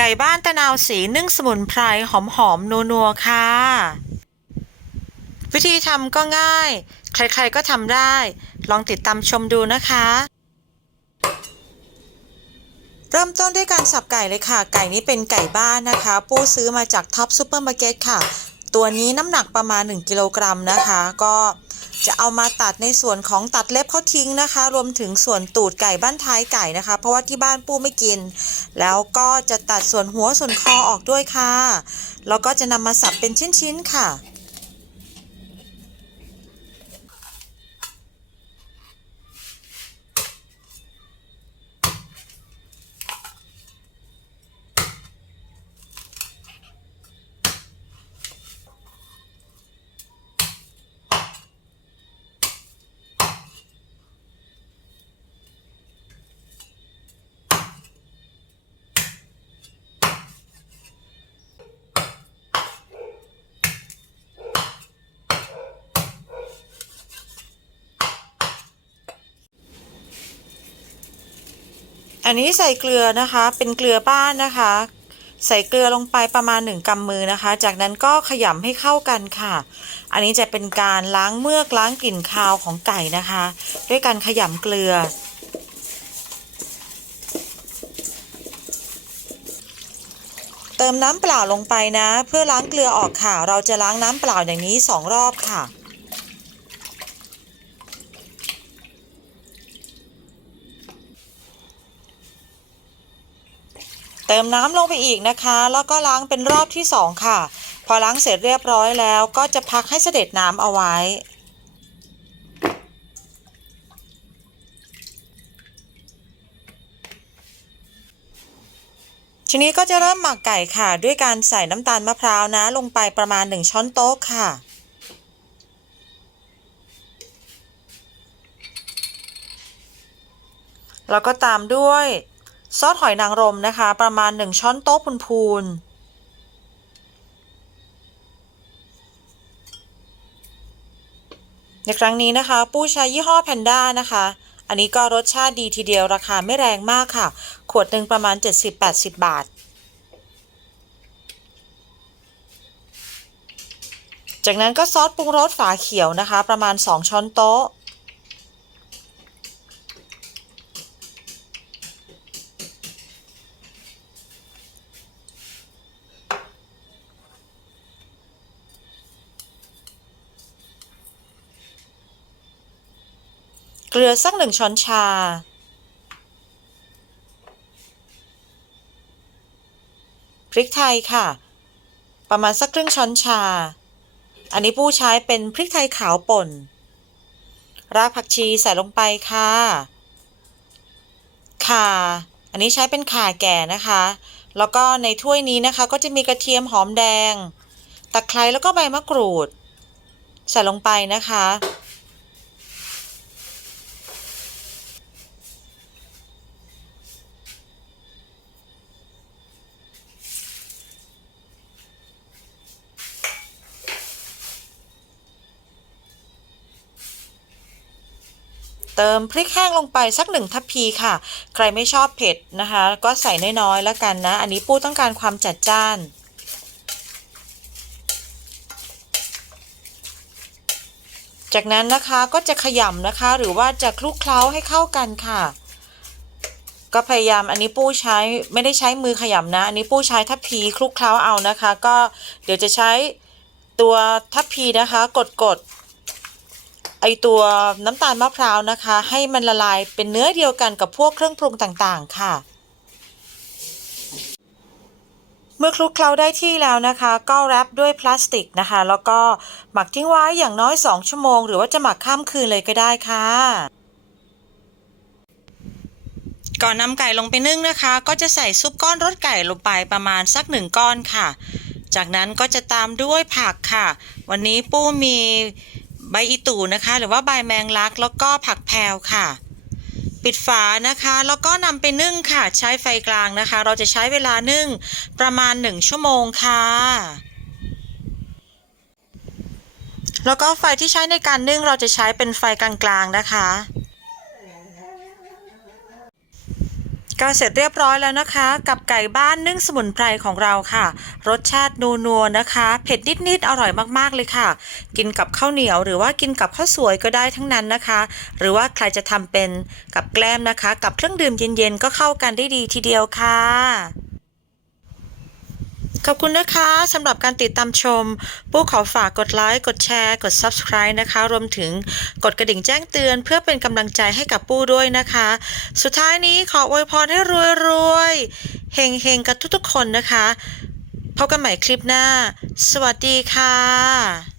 ไก่บ้านตะนาวสีนึ่งสมุนไพรหอมๆนัวๆค่ะ วิธีทำก็ง่าย ใครๆก็ทำได้ ลองติดตามชมดูนะคะ เริ่มต้นด้วยการสับไก่เลยค่ะ ไก่นี้เป็นไก่บ้านนะคะ ปู้ซื้อมาจากท็อปซูเปอร์มาร์เก็ตค่ะ ตัวนี้น้ำหนักประมาณ 1 กิโลกรัมนะคะ ก็ จะเอามาตัดในส่วนของตัดเล็บเขาทิ้งนะคะ รวมถึงส่วนตูดไก่บ้านท้ายไก่นะคะ เพราะว่าที่บ้านปู้ไม่กิน แล้วก็จะตัดส่วนหัวส่วนคอออกด้วยค่ะ แล้วก็จะนำมาสับเป็นชิ้นๆค่ะ อันนี้ใส่เกลือนะคะ เป็นเกลือบ้านนะคะ ใส่เกลือลงไปประมาณหนึ่งกำมือนะคะ จากนั้นก็ขยำให้เข้ากันค่ะ อันนี้จะเป็นการล้างเมือกล้างกลิ่นคาวของไก่นะคะ ด้วยการขยำเกลือเติมน้ำเปล่าลงไปนะ เพื่อล้างเกลือออกค่ะ เราจะล้างน้ำเปล่าอย่างนี้สองรอบค่ะ เติมน้ำลงไปอีกนะคะ แล้วก็ล้างเป็นรอบที่สองค่ะ พอล้างเสร็จเรียบร้อยแล้ว ก็จะพักให้เสด็จน้ำเอาไว้ทีนี้ก็จะเริ่มหมักไก่ค่ะ ด้วยการใส่น้ำตาลมะพร้าวนะ ลงไปประมาณ 1 ช้อนโต๊ะค่ะ แล้วก็ตามด้วย ซอสหอยนางรมนะคะ ประมาณ 1 ช้อนโต๊ะพูนๆในครั้งนี้นะคะ ปู้ใช้ยี่ห้อแพนด้านะคะ อันนี้ก็รสชาติดีทีเดียวราคาไม่แรงมากค่ะ ขวดหนึ่งประมาณ 70-80 บาท จากนั้นก็ซอสปรุงรสฝาเขียวนะคะ ประมาณ 2 ช้อนโต๊ะ ลือสักหนึ่งช้อนชา พริกไทยค่ะ ประมาณสักครึ่งช้อนชา อันนี้ผู้ใช้เป็นพริกไทยขาวป่น รากผักชีใส่ลงไปค่ะ ข่า อันนี้ใช้เป็นข่าแก่นะคะ แล้วก็ในถ้วยนี้นะคะ ก็จะมีกระเทียมหอมแดง ตะไคร้แล้วก็ใบมะกรูด ใส่ลงไปนะคะ เติมพริกแห้งลงไปสักหนึ่งทัพพีค่ะ ใครไม่ชอบเผ็ดนะคะ ก็ใส่น้อยๆแล้วกันนะ อันนี้ปูต้องการความจัดจ้านจากนั้นนะคะก็จะขยำนะคะหรือว่าจะคลุกเคล้าให้เข้ากันค่ะ ก็พยายามอันนี้ปู้ใช้ไม่ได้ใช้มือขยำนะ อันนี้ปู้ใช้ทัพพีคลุกเคล้าเอานะคะ ก็เดี๋ยวจะใช้ตัวทัพพีนะคะ กดกดๆ ไอตัวน้ำตาลมะพร้าวนะคะ ให้มันละลายเป็นเนื้อเดียวกันกับพวกเครื่องปรุงต่างๆ ค่ะ เมื่อคลุกเคล้าได้ที่แล้วนะคะ ก็แรปด้วยพลาสติกนะคะ แล้วก็หมักทิ้งไว้อย่างน้อย 2 ชั่วโมง หรือว่าจะหมักข้ามคืนเลยก็ได้ค่ะก่อนนำไก่ลงไปนึ่งนะคะ ก็จะใส่ซุปก้อนรสไก่ลงไปประมาณสักหนึ่งก้อนค่ะ จากนั้นก็จะตามด้วยผักค่ะ วันนี้ปู้มี ใบอีตู่นะคะ หรือว่าใบแมงลัก แล้วก็ผักแพลวค่ะ ปิดฝานะคะ แล้วก็นำไปนึ่งค่ะ ใช้ไฟกลางนะคะ เราจะใช้เวลานึ่งประมาณ 1 ชั่วโมงค่ะแล้วก็ไฟที่ใช้ในการนึ่งเราจะใช้เป็นไฟกลางๆนะคะ ก็เสร็จเรียบร้อยแล้วนะคะ กับไก่บ้านนึ่งสมุนไพรของเราค่ะ รสชาตินัวๆนะคะ เผ็ดนิดๆอร่อยมากๆเลยค่ะ กินกับข้าวเหนียวหรือว่ากินกับข้าวสวยก็ได้ทั้งนั้นนะคะ หรือว่าใครจะทำเป็นกับแกล้มนะคะ กับเครื่องดื่มเย็นๆก็เข้ากันได้ดีทีเดียวค่ะ ขอบคุณนะคะสำหรับการติดตามชมปู้ขอฝากกดไลค์ กดแชร์ กด Subscribe นะคะ รวมถึงกดกระดิ่งแจ้งเตือน เพื่อเป็นกำลังใจให้กับปู้ด้วยนะคะ สุดท้ายนี้ขออวยพรให้รวยๆเฮงๆกับทุกๆคนนะคะ พบกันใหม่คลิปหน้า สวัสดีค่ะ